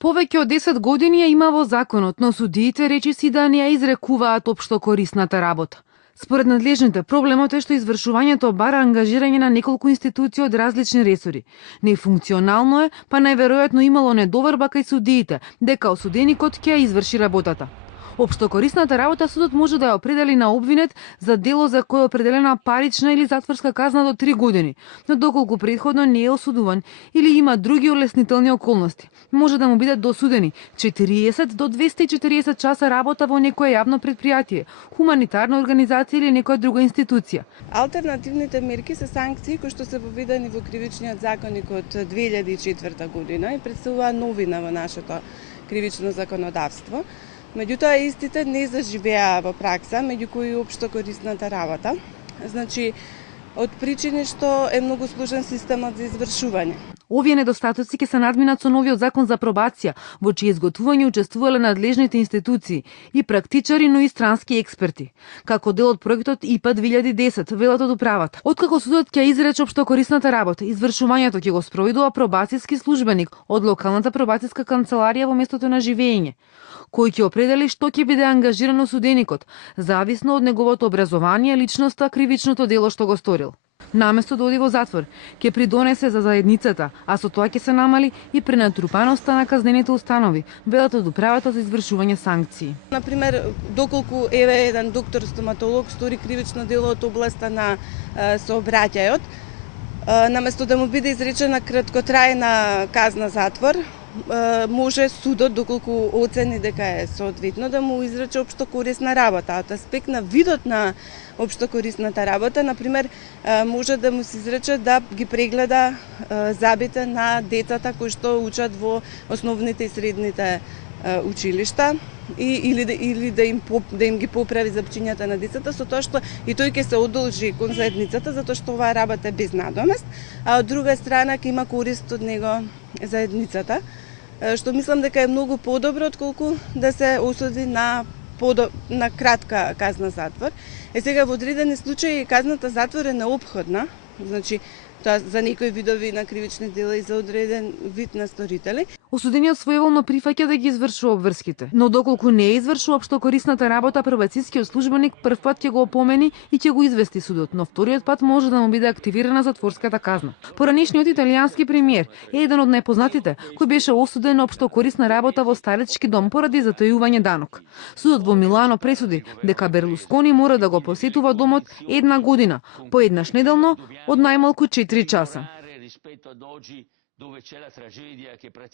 Повеќе од 10 години ја има во законот, но судиите речиси да не ја изрекуваат општо корисната работа. Според надлежните, проблемот е што извршувањето бара ангажирање на неколку институции од различни ресори. Нефункционално е, па најверојатно имало недоверба кај судиите, дека осуденикот ќе ја изврши работата. Општокорисната работа судот може да ја определи на обвинет за дело за кое е определена парична или затворска казна до 3 години, но доколку претходно не е осудуван или има други олеснителни околности, може да му бидат досудени 40 до 240 часа работа во некое јавно предпријатие, хуманитарна организација или некоја друга институција. Алтернативните мерки се санкции кои што се воведени во кривичниот законник од 2004 година и претставува новина во нашето кривично законодавство. Меѓутоа, истите не заживеа во пракса, меѓу кои општокорисната работа. Значи, од причини што е многу сложен системот за извршување. Овие недостатоци ќе се надминат со новиот закон за пробација, во чие изготвување учествувале надлежните институции и практичари, но и странски експерти. Како дел од проектот ИПА 2010, велат од управата. Откако судот ќе изрече општокорисната работа, извршувањето ќе го спроведува пробацијски службеник од локалната пробацијска канцеларија во местото на живење, кој ќе определи што ќе биде ангажирано суденикот, зависно од неговото образование, личноста, кривичното дело што го сторил. Наместо да оди во затвор, ќе придонесе за заедницата, а со тоа ќе се намали и пренатрупаноста на казнените установи, велат од управата за извршување санкции. Например, доколку еве еден доктор стоматолог стори кривично дело од областа на сообраќајот, наместо да му биде изречена краткотрајна казна затвор, може судот, доколку оцени дека е соодветно, да му изрече општокорисна работа. Од аспект на видот на општокорисната работа, например, може да му се изрече да ги прегледа забите на децата кои што учат во основните и средните училишта или да им ги поправи запчињата на децата, со тоа што и тој ќе се одолжи кон заедницата, затоа што оваа работа е без надомест, а од друга страна ќе има корист од него заедницата, што мислам дека е многу подобро отколку да се осуди на кратка казна затвор. Сега во одредени случаи казната затвор е неопходна, значи тоа за некои видови на кривични дела и за одреден вид на сторители. Осудениот своеволно прифаќа да ги извршува обврските, но доколку не е извршува општокорисната работа, пробацијскиот службеник прв пат ќе го опомени и ќе го извести судот, но вториот пат може да му биде активирана затворската казна. Поранешниот италијански премиер е еден од најпознатите кој беше осуден на општокорисна работа во старечки дом поради затајување данок. Судот во Милано пресуди дека Берлускони мора да го посетува домот 1 година, по еднаш неделно од најмалку 4 часа.